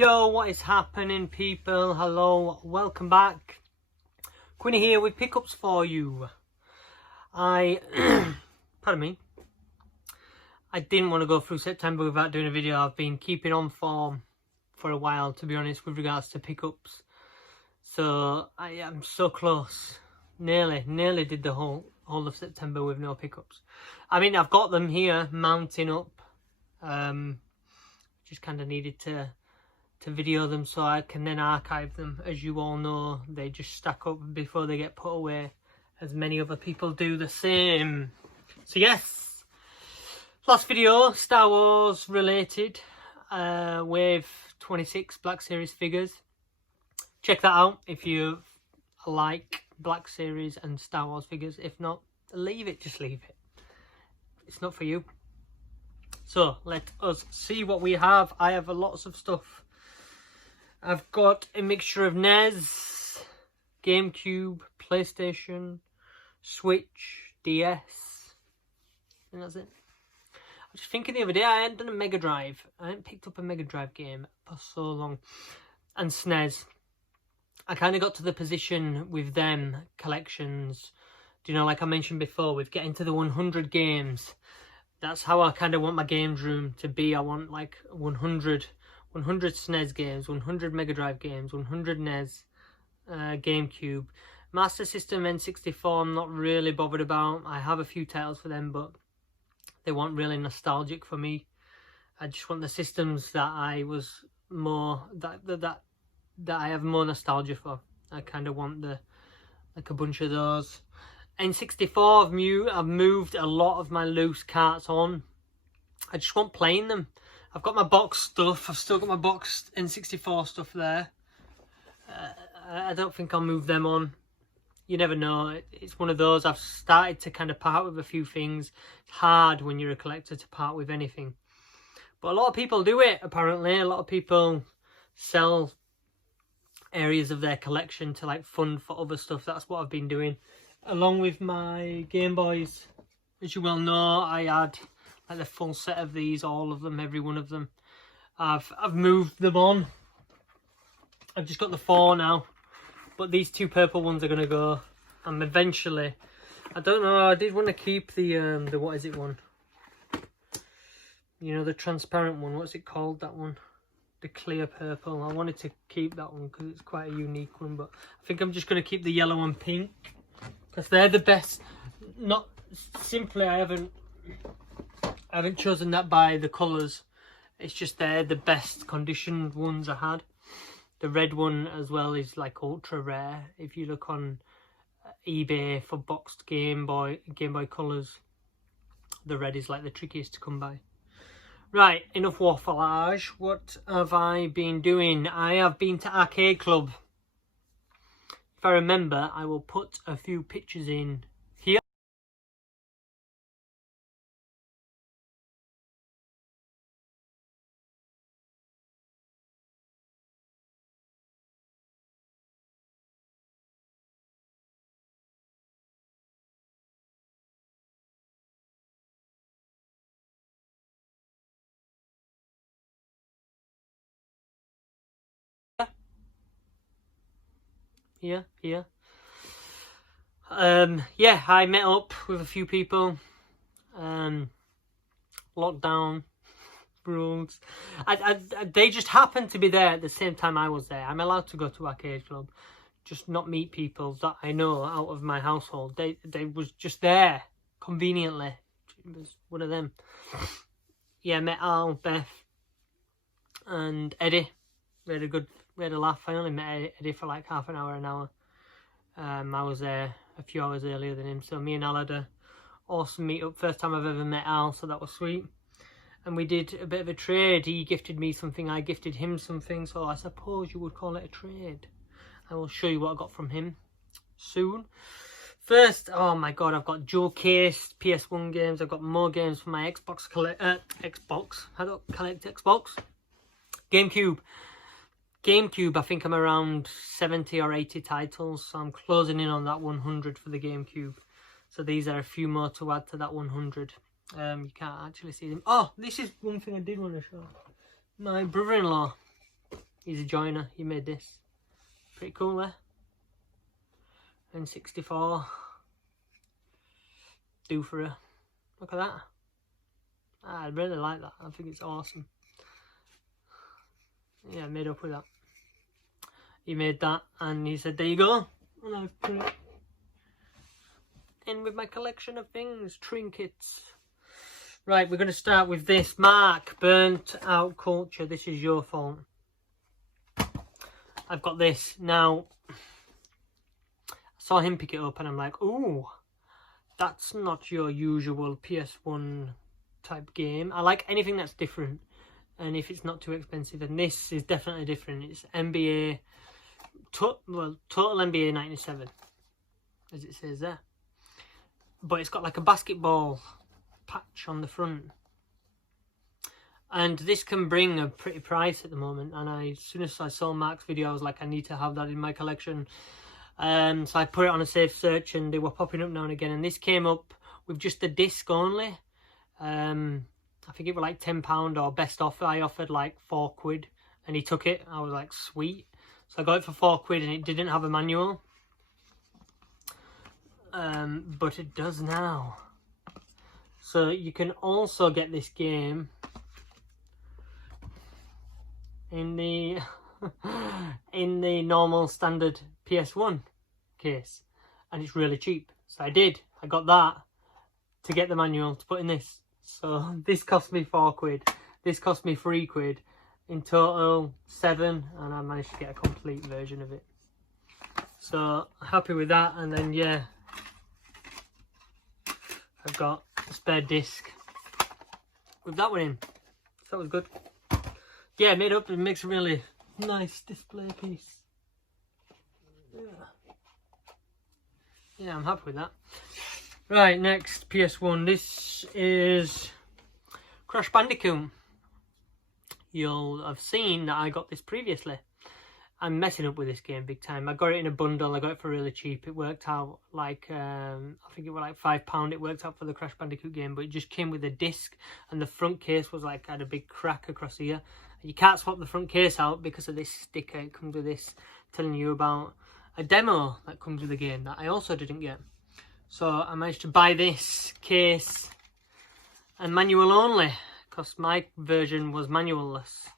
Yo, what is happening, people? Hello, welcome back. Quinny here with pickups for you. Pardon me. I didn't want to go through September without doing a video. I've been keeping on form for a while, to be honest, with regards to pickups. So I am so close. Nearly did the whole of September with no pickups. I mean, I've got them here mounting up. Just kind of needed to video them so I can then archive them. As you all know, they just stack up before they get put away, as many other people do the same. So yes, last video, Star Wars related, with 26 Black Series figures. Check that out if you like Black Series and Star Wars figures. If not, leave it, just leave it. It's not for you. So let us see what we have. I have lots of stuff. I've got a mixture of NES, Gamecube, PlayStation, Switch, DS, and that's it. I was just thinking the other day, I hadn't done a Mega Drive. I hadn't picked up a Mega Drive game for so long. And SNES. I kind of got to the position with them collections, you know, like I mentioned before, with getting to the 100 games. That's how I kind of want my games room to be. I want like 100 SNES games, 100 Mega Drive games, 100 NES, Gamecube. Master System N64 I'm not really bothered about. I have a few titles for them, but they weren't really nostalgic for me. I just want the systems that I was more, that I have more nostalgia for. I kind of want like a bunch of those. N64 I've moved a lot of my loose carts on. I just want playing them. I've got my box stuff. I've still got my boxed N64 stuff there. I don't think I'll move them on. You never know. It's one of those. I've started to kind of part with a few things. It's hard when you're a collector to part with anything. But a lot of people do it, apparently. A lot of people sell areas of their collection to like fund for other stuff. That's what I've been doing. Along with my Game Boys. As you well know, I had like the full set of these, all of them, every one of them. I've moved them on. I've just got the 4 now, but these 2 purple ones are gonna go. And eventually, I don't know. I did want to keep the what is it one? You know, the transparent one. What's it called? That one, the clear purple. I wanted to keep that one because it's quite a unique one. But I think I'm just gonna keep the yellow and pink because they're the best. Not simply, I haven't chosen that by the colours. It's just they're the best conditioned ones I had. The red one as well is like ultra rare. If you look on eBay for boxed Game Boy colours, the red is like the trickiest to come by. Right, enough waffleage. What have I been doing? I have been to Arcade Club. If I remember, I will put a few pictures in here. Here. Yeah, I met up with a few people. Lockdown rules. They just happened to be there at the same time I was there. I'm allowed to go to Arcade Club, just not meet people that I know out of my household. They was just there conveniently. It was one of them. Yeah, met Al, Beth, and Eddie. We had a laugh. I only met Eddie for like half an hour. I was there a few hours earlier than him, so me and Al had a awesome meet up. First time I've ever met Al, so that was sweet. And we did a bit of a trade. He gifted me something, I gifted him something, so I suppose you would call it a trade. I will show you what I got from him soon. First, oh my god, I've got dual Cased PS1 games. I've got more games for my Xbox. I don't collect Xbox. Gamecube, I think I'm around 70 or 80 titles, so I'm closing in on that 100 for the Gamecube. So these are a few more to add to that 100. You can't actually see them. Oh, this is one thing I did want to show. My brother-in-law He's a joiner. He made this. Pretty cool there. N64. Do for a. Look at that. I really like that. I think it's awesome. Yeah, made up with that. He made that and he said, there you go. And I put it in with my collection of things, trinkets. Right, we're going to start with this. Mark, Burnt Out Culture. This is your fault. I've got this. Now, I saw him pick it up and I'm like, ooh, that's not your usual PS1 type game. I like anything that's different. And if it's not too expensive, and this is definitely different. It's NBA, total NBA 97, as it says there. But it's got like a basketball patch on the front. And this can bring a pretty price at the moment. And as soon as I saw Mark's video, I was like, I need to have that in my collection. So I put it on a safe search and they were popping up now and again. And this came up with just the disc only. I think it was like £10 or best offer. I offered like £4 and he took it. I was like, sweet. So I got it for £4 and it didn't have a manual. But it does now. So you can also get this game in the in the normal standard PS1 case. And it's really cheap. So I did. I got that to get the manual to put in this. So this cost me £4. This cost me £3. In total, 7, and I managed to get a complete version of it. So happy with that. And then yeah, I've got a spare disc with that one in. So that was good. Yeah, made up. It makes a really nice display piece. Yeah, I'm happy with that. Right, next, PS1. This is Crash Bandicoot. You'll have seen that I got this previously. I'm messing up with this game big time. I got it in a bundle. I got it for really cheap. It worked out like, I think it was like £5. It worked out for the Crash Bandicoot game, but it just came with a disc, and the front case was like, had a big crack across here. You can't swap the front case out because of this sticker. It comes with this telling you about a demo that comes with the game that I also didn't get. So I managed to buy this case and manual only, because my version was manual-less.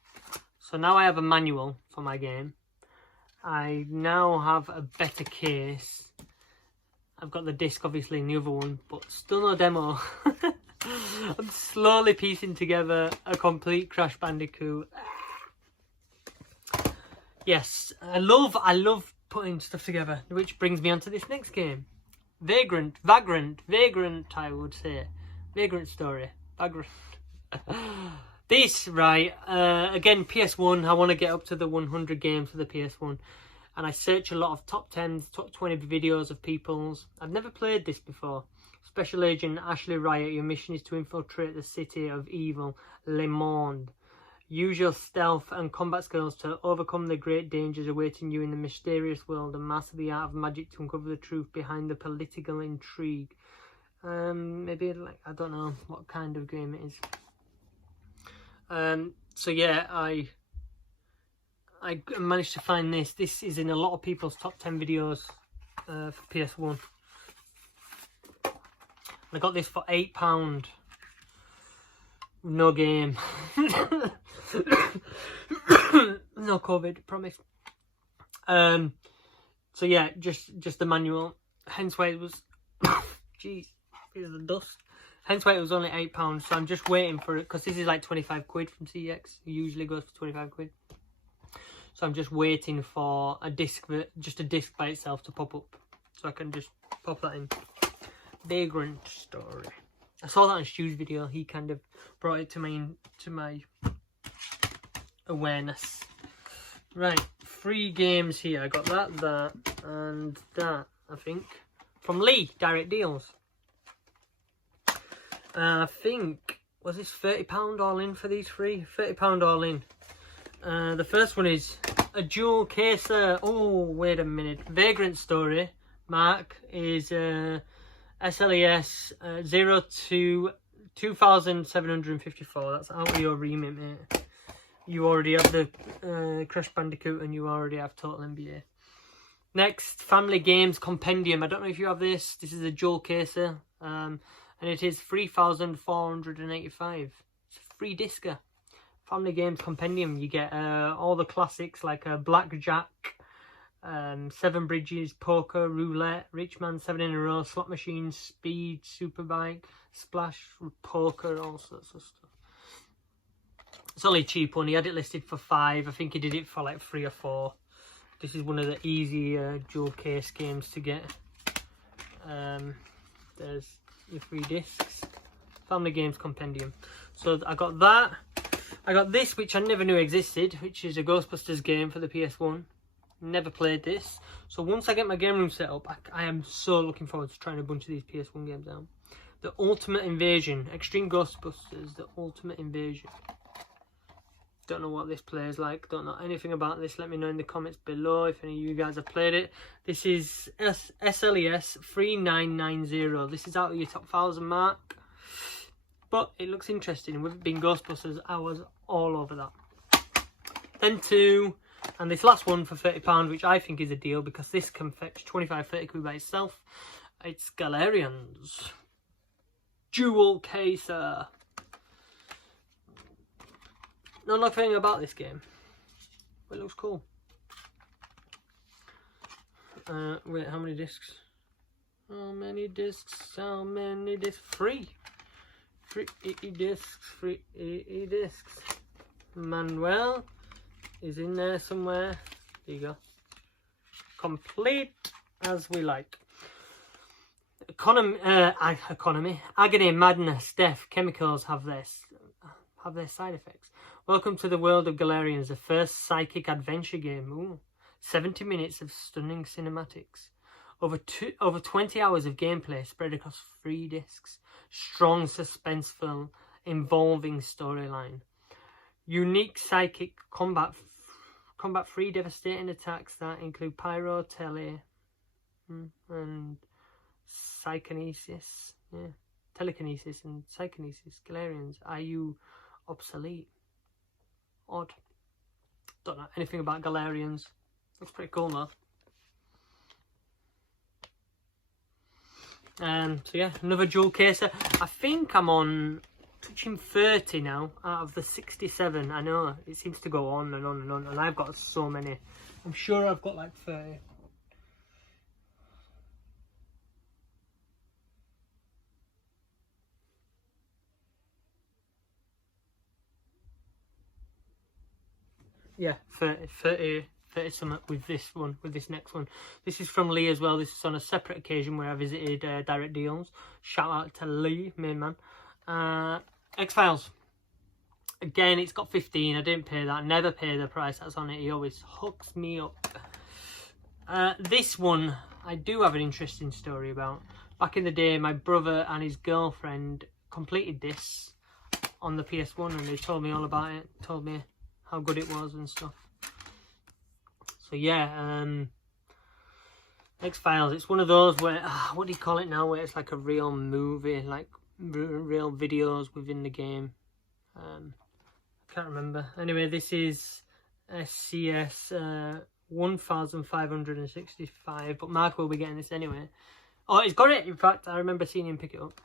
So now I have a manual for my game. I now have a better case. I've got the disc obviously in the other one, but still no demo. I'm slowly piecing together a complete Crash Bandicoot. Yes, I love putting stuff together, which brings me on to this next game. Vagrant, I would say. Vagrant Story. Vagrant. This, right, again, PS1, I want to get up to the 100 games for the PS1. And I search a lot of top 10s, top 20 videos of people's. I've never played this before. Special Agent Ashley Riot, your mission is to infiltrate the city of evil, Le Monde. Use your stealth and combat skills to overcome the great dangers awaiting you in the mysterious world and master the art of magic to uncover the truth behind the political intrigue. Maybe, like, I don't know what kind of game it is. So yeah, I managed to find this. This is in a lot of people's top 10 videos for PS1. I got this for £8. No game. No COVID, promise. So yeah, just the manual. Hence why it was jeez, here's the dust. Hence why it was only £8. So I'm just waiting for it, because this is like 25 quid from CeX. It usually goes for 25 quid. So I'm just waiting for a disc, just a disc by itself to pop up, so I can just pop that in. Vagrant Story. I saw that on Stu's video. He kind of brought it to my awareness. Right, 3 games here. I got that, and that, I think, from Lee Direct Deals. I think, was this £30 all in for these 3? £30 all in. The first one is a dual caser. Oh, wait a minute. Vagrant Story, Mark, is SLES 02 2754. That's out of your remit, mate. You already have the Crash Bandicoot and you already have Total NBA. Next, Family Games Compendium. I don't know if you have this. This is a jewel caser. And it is 3,485. It's a free discer. Family Games Compendium. You get all the classics like Blackjack, Seven Bridges, Poker, Roulette, Rich Man, 7 in a Row, Slot Machine, Speed, Superbike, Splash, Poker, all sorts of stuff. It's only a cheap one. He had it listed for £5. I think he did it for like 3 or 4. This is one of the easy dual case games to get. There's your 3 discs. Family Games Compendium. So I got that. I got this, which I never knew existed, which is a Ghostbusters game for the PS1. Never played this. So once I get my game room set up, I am so looking forward to trying a bunch of these PS1 games out. The Ultimate Invasion. Extreme Ghostbusters. The Ultimate Invasion. Don't know what this plays like. Don't know anything about this. Let me know in the comments below if any of you guys have played it. This is SLES 3990. This is out of your top 1,000 mark. But it looks interesting. With it being Ghostbusters, I was all over that. Then 2, and this last one for £30, which I think is a deal because this can fetch 25-30 quid by itself. It's Galarians. Jewel Caser. Not nothing about this game, but it looks cool. Wait, how many discs? How many discs? How many discs? 3 discs. 3 discs. Manuel is in there somewhere. There you go. Complete as we like. Economy, agony, madness, death, chemicals have their side effects. Welcome to the world of Galarians, the first psychic adventure game. Ooh. 70 minutes of stunning cinematics. Over 20 hours of gameplay spread across 3 discs. Strong suspenseful, involving storyline. Unique psychic combat 3 devastating attacks that include pyro, and psychokinesis. Yeah. Telekinesis and psychokinesis. Galarians, are you obsolete? Odd. Don't know anything about Galarians. Looks pretty cool though. So yeah, another jewel caser. I think I'm on touching 30 now out of the 67. I know it seems to go on and on and on, and I've got so many. I'm sure I've got like 30. Yeah, 30 something with this one, with this next one. This is from Lee as well. This is on a separate occasion where I visited Direct Deals. Shout out to Lee, main man. X-Files. Again, it's got 15. I didn't pay that. Never pay the price that's on it. He always hooks me up. This one, I do have an interesting story about. Back in the day, my brother and his girlfriend completed this on the PS1 and they told me all about it. Told me how good it was and stuff. So yeah, X-Files, it's one of those where, what do you call it now, where it's like a real movie, like real videos within the game. I can't remember. Anyway, this is CEX 1565, but Mark will be getting this anyway. Oh, he's got it, in fact, I remember seeing him pick it up.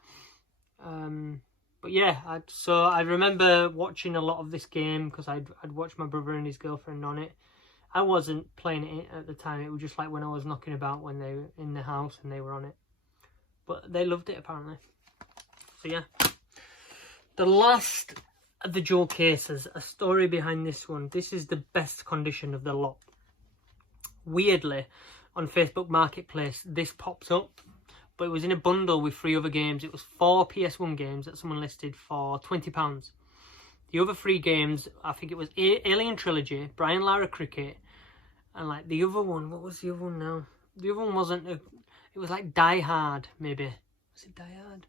But yeah, so I remember watching a lot of this game because I'd watched my brother and his girlfriend on it. I wasn't playing it at the time. It was just like when I was knocking about when they were in the house and they were on it. But they loved it apparently. So yeah. The last of the jewel cases, a story behind this one. This is the best condition of the lot. Weirdly, on Facebook Marketplace, this pops up. But it was in a bundle with 3 other games. It was 4 PS1 games that someone listed for £20. The other 3 games, I think it was Alien Trilogy, Brian Lara Cricket, and like the other one, what was the other one now? The other one wasn't, it was like Die Hard, maybe. Was it Die Hard?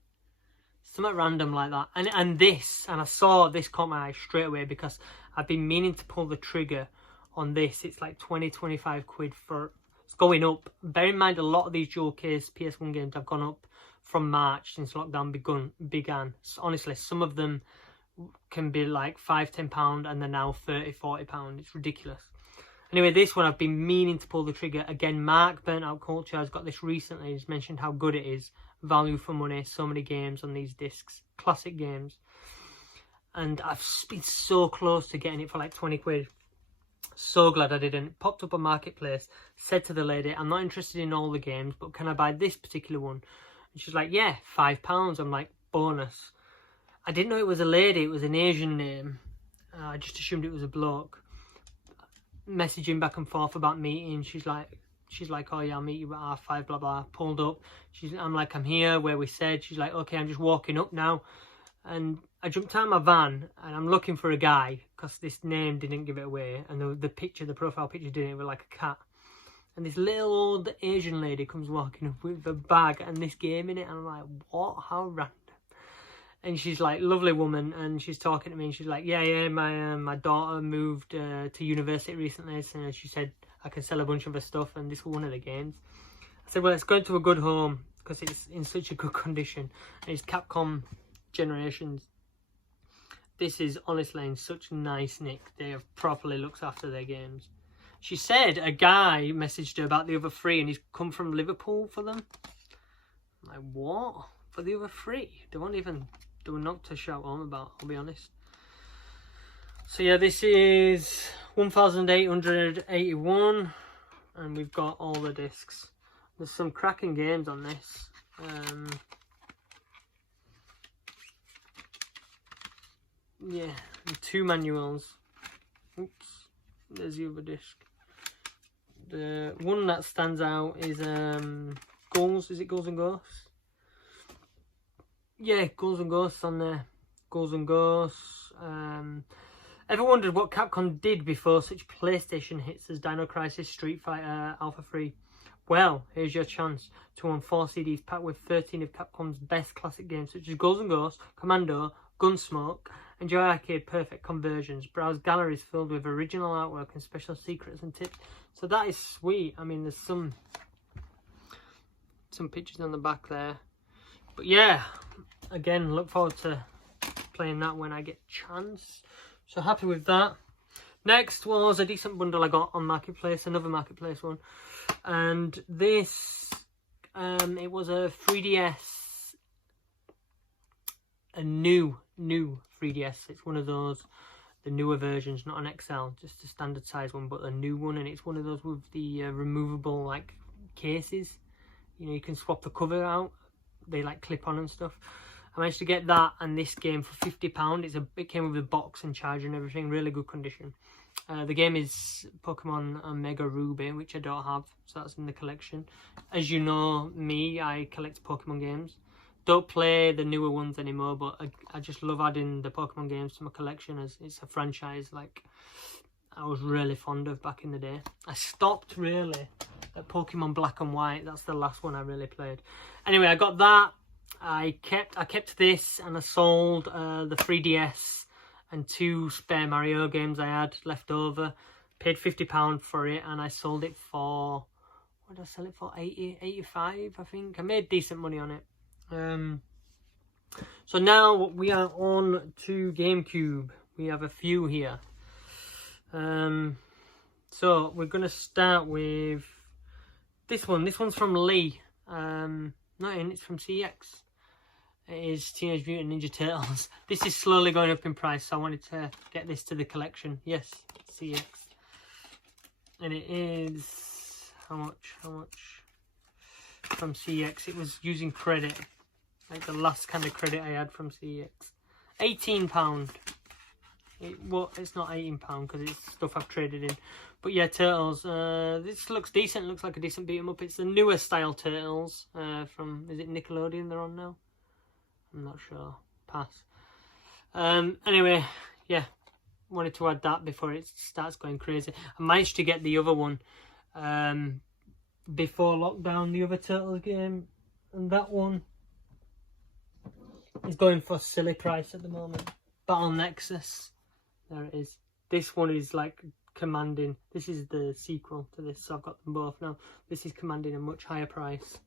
Something random like that. And I saw this caught my eye straight away because I've been meaning to pull the trigger on this. It's like 20-25 quid for, it's going up. Bear in mind, a lot of these dual case PS1 games have gone up from March since lockdown began. So honestly, some of them can be like £5–10 and they're now £30–40. It's ridiculous. Anyway, this one I've been meaning to pull the trigger. Again, Mark, Burnt Out Culture, has got this recently. He's mentioned how good it is. Value for money. So many games on these discs. Classic games. And I've been so close to getting it for like 20 quid. So glad I didn't. Popped up on Marketplace. Said to the lady, I'm not interested in all the games, but can I buy this particular one? And she's like, yeah, £5. I'm like, bonus. I didn't know it was a lady. It was an Asian name. I just assumed it was a bloke. Messaging back and forth about meeting. She's like, oh yeah, I'll meet you at R5, blah blah. Pulled up. I'm like, I'm here where we said. She's like, okay, I'm just walking up now. And I jumped out of my van and I'm looking for a guy because this name didn't give it away, and the picture, the profile picture didn't. It was like a cat. And this little old Asian lady comes walking up with a bag and this game in it, and I'm like, what? How random. And she's like, lovely woman, and she's talking to me, and she's like, yeah, my daughter moved to university recently, so she said I can sell a bunch of her stuff, and this was one of the games. I said, well, it's going to a good home because it's in such a good condition. And it's Capcom Generations. This is honestly in such nice nick. They have properly looked after their games. She said a guy messaged her about the other three, and he's come from Liverpool for them. I'm like, what? For the other three? They were not to shout home about, I'll be honest. So yeah, this is 1881, and we've got all the discs. There's some cracking games on this. Yeah, and 2 manuals. Oops, there's the other disc. The one that stands out is Ghouls. Is it Ghouls and Ghosts? Yeah, Ghouls and Ghosts on there. Ghouls and Ghosts. Ever wondered what Capcom did before such PlayStation hits as Dino Crisis, Street Fighter, Alpha 3? Well, here's your chance to own 4 CDs packed with 13 of Capcom's best classic games such as Ghouls and Ghosts, Commando, Gunsmoke. Enjoy arcade perfect conversions. Browse galleries filled with original artwork and special secrets and tips. So that is sweet. I mean, there's some pictures on the back there. But yeah, again, look forward to playing that when I get a chance. So happy with that. Next was a decent bundle I got on Marketplace, another Marketplace one. And this, it was a 3DS, a new 3DS. It's one of those, the newer versions, not an XL, just a standard size one, but a new one. And it's one of those with the removable like cases. You know, you can swap the cover out. They like clip on and stuff. I managed to get that and this game for £50. It came with a box and charger and everything, really good condition. The game is Pokemon Omega Ruby, which I don't have, so that's in the collection. As you know me, I collect Pokemon games. Don't play the newer ones anymore, but I just love adding the Pokemon games to my collection as it's a franchise like I was really fond of back in the day. I stopped really at Pokemon Black and White. That's the last one I really played. Anyway, I got that. I kept this, and I sold the 3DS and 2 spare Mario games I had left over. Paid £50 for it, and I sold it for, what did I sell it for? 85, I think. I made decent money on it. So now we are on to Gamecube. We have a few here. So we're gonna start with this one. This one's from Lee. It's from CeX. It is Teenage Mutant Ninja Turtles. This is slowly going up in price, so I wanted to get this to the collection. Yes, CeX. And it is, how much? From CeX. It was using credit. Like the last kind of credit I had from CeX. £18. It's not £18 because it's stuff I've traded in. But yeah, Turtles. This looks decent. Looks like a decent beat 'em up. It's the newer style Turtles from, is it Nickelodeon they're on now? I'm not sure. Pass. Anyway, yeah. Wanted to add that before it starts going crazy. I managed to get the other one before lockdown, the other Turtles game. And that one is going for a silly price at the moment. Battle Nexus. There it is. This one is like commanding. This is the sequel to this, so I've got them both now. This is commanding a much higher price.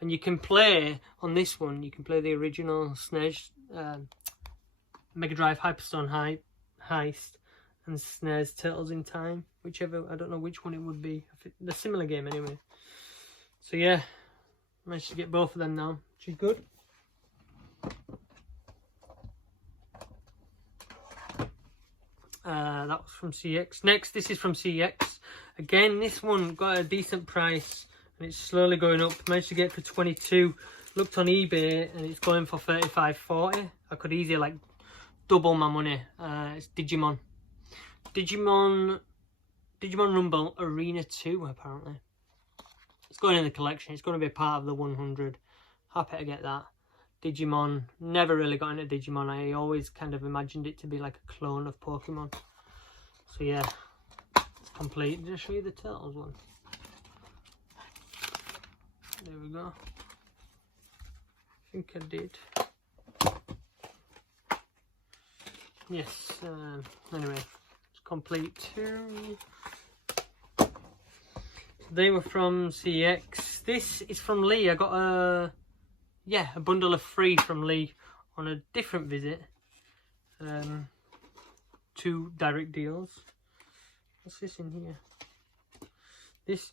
And you can play on this one, you can play the original SNES Mega Drive Hyperstone Heist and SNES Turtles in Time, whichever, I don't know which one it would be. They're similar game anyway. So yeah, managed to get both of them now, which is good. That was from CeX. Next, this is from CeX. Again, this one got a decent price and it's slowly going up. Managed to get it for 22. Looked on eBay and it's going for 35.40. I could easily like double my money. It's Digimon Rumble Arena 2 apparently. It's going in the collection. It's going to be part of the 100. Happy to get that. Digimon, never really got into Digimon. I always kind of imagined it to be like a clone of Pokemon. So yeah, it's complete. Did I show you the Turtles one? There we go. I think I did. Yes, anyway, it's complete too. They were from CeX. This is from Lee. I got a bundle of 3 from Lee on a different visit. 2 direct deals. What's this in here? This,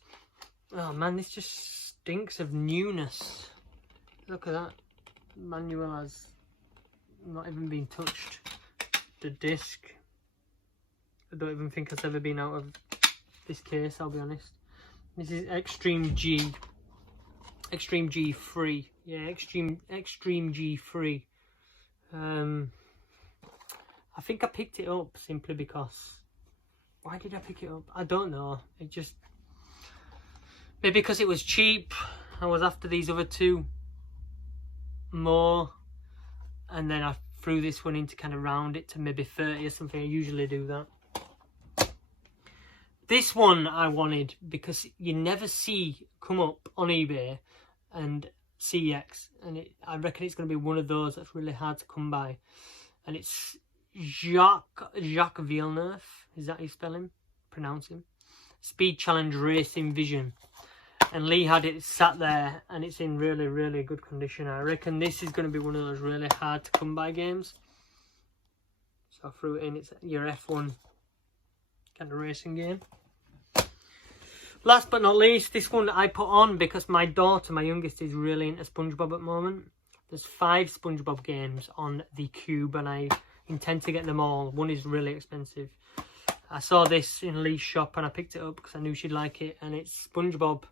oh man, this just stinks of newness. Look at that. Manual has not even been touched. The disc, I don't even think it's ever been out of this case, I'll be honest. This is Extreme G free. Yeah, Extreme G free. I think I picked it up simply because, why did I pick it up? I don't know. It just, maybe because it was cheap. I was after these other 2 more, and then I threw this one in to kind of round it to maybe 30 or something. I usually do that. This one I wanted because you never see come up on eBay and CeX, and I reckon it's going to be one of those that's really hard to come by. And it's Jacques Villeneuve. Is that how you spell him? Pronounce him? Speed Challenge Racing Vision. And Lee had it sat there and it's in really, really good condition. I reckon this is going to be one of those really hard to come by games. So I threw it in. It's your F1 kind of racing game. Last but not least, this one I put on because my daughter, my youngest, is really into SpongeBob at the moment. There's 5 SpongeBob games on the Cube and I intend to get them all. One is really expensive. I saw this in Lee's shop and I picked it up because I knew she'd like it. And it's SpongeBob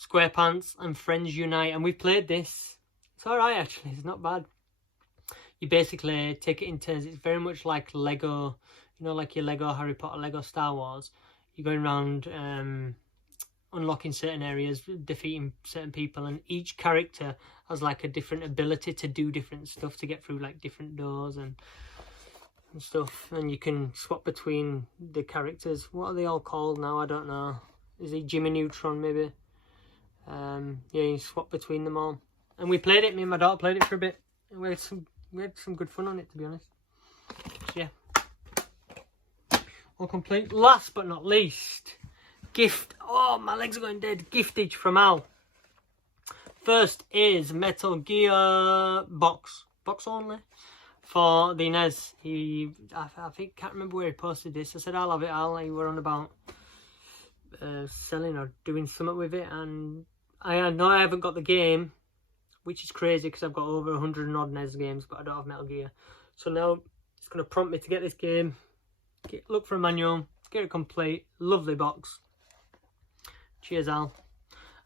SquarePants and Friends Unite, and we've played this. It's alright actually, it's not bad. You basically take it in turns. It's very much like Lego, you know, like your Lego Harry Potter, Lego Star Wars. You're going around unlocking certain areas, defeating certain people, and each character has like a different ability to do different stuff to get through like different doors and stuff. And you can swap between the characters. What are they all called now? I don't know. Is it Jimmy Neutron maybe? Yeah, you swap between them all. And we played it, me and my daughter played it for a bit. And we had some good fun on it, to be honest. So yeah. All complete. Last but not least, gift. Oh, my legs are going dead. Giftage from Al. First is Metal Gear Box. Box only. For the NES. I think, can't remember where he posted this. I said, I'll have it, Al. He were on about selling or doing something with it, and I know I haven't got the game, which is crazy because I've got over 100 and odd NES games, but I don't have Metal Gear. So now it's going to prompt me to get this game, look for a manual, get it complete. Lovely box. Cheers, Al.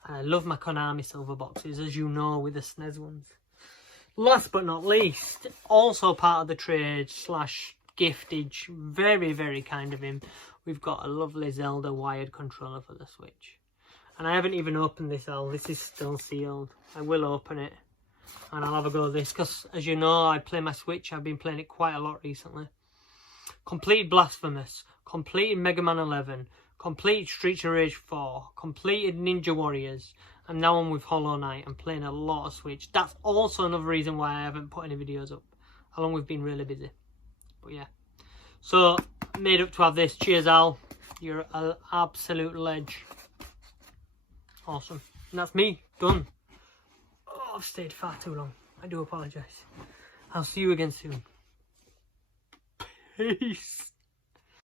I love my Konami silver boxes, as you know, with the SNES ones. Last but not least, also part of the trade / giftage, very, very kind of him. We've got a lovely Zelda wired controller for the Switch. And I haven't even opened this, Al. This is still sealed. I will open it. And I'll have a go at this. Because, as you know, I play my Switch. I've been playing it quite a lot recently. Completed Blasphemous. Completed Mega Man 11. Completed Streets of Rage 4. Completed Ninja Warriors. And now I'm with Hollow Knight. I'm playing a lot of Switch. That's also another reason why I haven't put any videos up. Along with being really busy. But yeah. So, made up to have this. Cheers, Al. You're an absolute ledge. Awesome. And that's me. Done. Oh, I've stayed far too long. I do apologise. I'll see you again soon. Peace.